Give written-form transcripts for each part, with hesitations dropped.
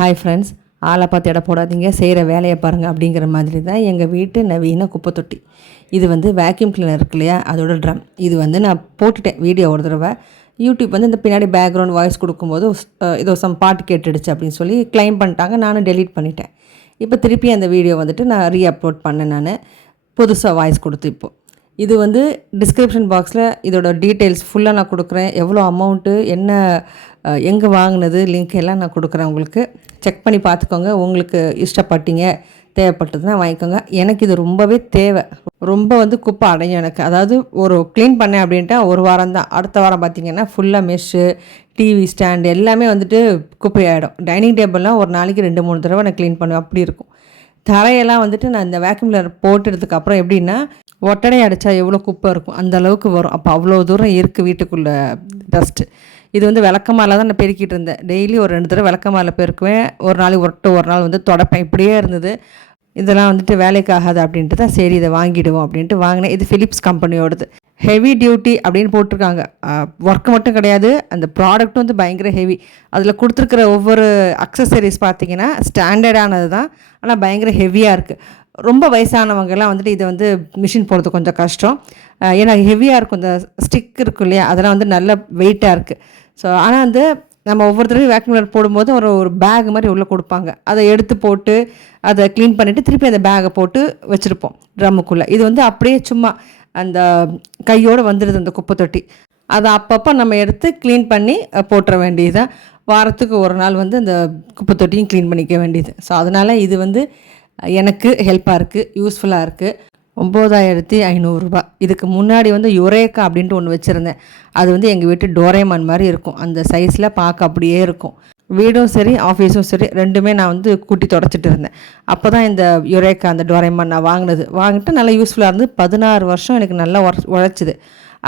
Hi friends, ஆளை பார்த்து எடை போடாதீங்க, செய்கிற வேலையை பாருங்கள் அப்படிங்கிற மாதிரி தான் எங்கள் வீட்டு நவீன குப்பை தொட்டி. இது வந்து வேக்யூம் கிளீனர் இருக்கு இல்லையா, அதோட ட்ரம். இது வந்து நான் போட்டுட்டேன் வீடியோ ஒரு தடவை. யூடியூப் வந்து இந்த பின்னாடி பேக்ரவுண்ட் வாய்ஸ் கொடுக்கும்போது ஏதோ பாட்டு கேட்டுடுச்சு அப்படின்னு சொல்லி க்ளைம் பண்ணிட்டாங்க. நானும் டெலீட் பண்ணிட்டேன். இப்போ திருப்பி அந்த வீடியோ வந்துட்டு நான் அப்லோட் பண்ணேன். நான் புதுசாக வாய்ஸ் கொடுத்து இப்போது இது வந்து டிஸ்கிரிப்ஷன் பாக்ஸில் இதோட டீட்டெயில்ஸ் ஃபுல்லாக நான் கொடுக்குறேன். எவ்வளோ அமௌண்ட்டு, என்ன, எங்கே வாங்கினது, லிங்க் எல்லாம் நான் கொடுக்குறேன். உங்களுக்கு செக் பண்ணி பார்த்துக்கோங்க. உங்களுக்கு இஷ்டப்பட்டீங்க, தேவைப்பட்டதுன்னா வாங்கிக்கோங்க. எனக்கு இது ரொம்பவே தேவை. ரொம்ப வந்து குப்பை அடையும் எனக்கு. அதாவது ஒரு க்ளீன் பண்ணேன் அப்படின்ட்டு ஒரு வாரம் தான். அடுத்த வாரம் பார்த்திங்கன்னா ஃபுல்லாக மெஷ்ஷு, டிவி ஸ்டாண்டு எல்லாமே வந்துட்டு குப்பையாகிடும். டைனிங் டேபிள்லாம் ஒரு நாளைக்கு 2-3 தடவை நான் க்ளீன் பண்ணுவேன். அப்படி இருக்கும். தரையெல்லாம் வந்துட்டு நான் இந்த வேக்யூம் கிளீனர் போட்டுறதுக்கப்புறம் எப்படின்னா, ஒட்டடை அடித்தா எவ்வளோ குப்பை இருக்கும் அந்த அளவுக்கு வரும். அப்போ அவ்வளோ தூரம் இருக்குது வீட்டுக்குள்ளே டஸ்ட்டு. இது வந்து விளக்கமால தான் நான் பெருக்கிட்டு இருந்தேன். டெய்லி ஒரு 2 தடவை விளக்கமால பெருக்குவேன். ஒரு நாளைக்கு ஒரு நாள் வந்து தொடப்பேன். இப்படியே இருந்தது. இதெல்லாம் வந்துட்டு வேலைக்கு ஆகாது அப்படின்ட்டு தான் சரி இதை வாங்கிடுவோம் அப்படின்ட்டு வாங்கினேன். இது ஃபிலிப்ஸ் கம்பெனியோடது. ஹெவி டியூட்டி அப்படின்னு போட்டிருக்காங்க. ஒர்க்கு மட்டும் கிடையாது, அந்த ப்ராடக்ட்டும் வந்து பயங்கர ஹெவி. அதில் கொடுத்துருக்குற ஒவ்வொரு அக்சசரிஸ் பார்த்திங்கன்னா ஸ்டாண்டர்டானது தான், ஆனால் பயங்கர ஹெவியாக இருக்குது. ரொம்ப வயசானவங்கெல்லாம் வந்துட்டு இதை வந்து மிஷின் போடுறது கொஞ்சம் கஷ்டம். ஏன்னா ஹெவியாக இருக்கும். இந்த ஸ்டிக் இருக்கும் இல்லையா, அதெல்லாம் வந்து நல்ல வெயிட்டாக இருக்குது. ஸோ ஆனால் வந்து நம்ம ஒவ்வொரு தடவையும் வேக்யூம் கிளீனர் போடும்போது ஒரு பேக் மாதிரி உள்ளே கொடுப்பாங்க. அதை எடுத்து போட்டு அதை க்ளீன் பண்ணிவிட்டு திருப்பி அந்த பேக்கை போட்டு வச்சுருப்போம் ட்ரம்முக்குள்ளே. இது வந்து அப்படியே சும்மா அந்த கையோடு வந்துடுது அந்த குப்பை தொட்டி. அதை அப்பப்போ நம்ம எடுத்து க்ளீன் பண்ணி போட்டுற வேண்டியதுதான். வாரத்துக்கு ஒரு நாள் வந்து அந்த குப்பை தொட்டியும் க்ளீன் பண்ணிக்க வேண்டியது. ஸோ அதனால் இது வந்து எனக்கு ஹெல்ப்பாக இருக்குது, யூஸ்ஃபுல்லாக இருக்குது. 9500 ரூபா. இதுக்கு முன்னாடி வந்து யுரேக்கா அப்படின்ட்டு ஒன்று வச்சுருந்தேன். அது வந்து எங்கள் வீட்டு டோரேமான் மாதிரி இருக்கும். அந்த சைஸில் பார்க்க அப்படியே இருக்கும். வீடும் சரி ஆஃபீஸும் சரி ரெண்டுமே நான் வந்து கூட்டி தொடச்சிட்டு இருந்தேன். அப்போ தான் இந்த யுரேக்கா அந்த டோரேமான் நான் வாங்கிட்டு நல்லா யூஸ்ஃபுல்லாக இருந்து 16 வருஷம் எனக்கு நல்லா உழைச்சிது.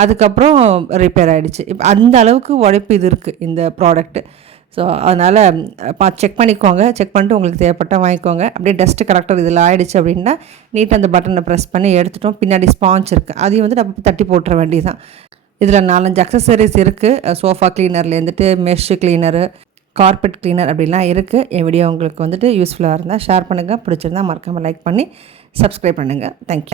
அதுக்கப்புறம் ரிப்பேர் ஆகிடுச்சு. இப்போ அந்த அளவுக்கு உழைப்பு இது இருக்குது இந்த ப்ராடக்ட்டு. ஸோ அதனால் செக் பண்ணிக்கோங்க. செக் பண்ணிட்டு உங்களுக்கு தேவைப்பட்டால் வாங்கிக்கோங்க. அப்படியே டஸ்ட்டு கரெக்டாக இதில் ஆகிடுச்சு அப்படின்னா நீட்டாக அந்த பட்டனை ப்ரெஸ் பண்ணி எடுத்துட்டோம். பின்னாடி ஸ்பாஞ்ச் இருக்குது, அதையும் வந்துட்டு அப்போ தட்டி போட்டுற வேண்டியதுதான். இதில் 4-5 அக்சசரிஸ் இருக்குது. சோஃபா கிளீனர்லேருந்துட்டு மெஷ்ஷு கிளீனரு, கார்பெட் கிளீனர் அப்படிலாம் இருக்குது. என் வீடியோ உங்களுக்கு வந்துட்டு யூஸ்ஃபுல்லாக இருந்தால் ஷேர் பண்ணுங்கள். பிடிச்சிருந்தால் மறக்காமல் லைக் பண்ணி சப்ஸ்கிரைப் பண்ணுங்கள். தேங்க்யூ.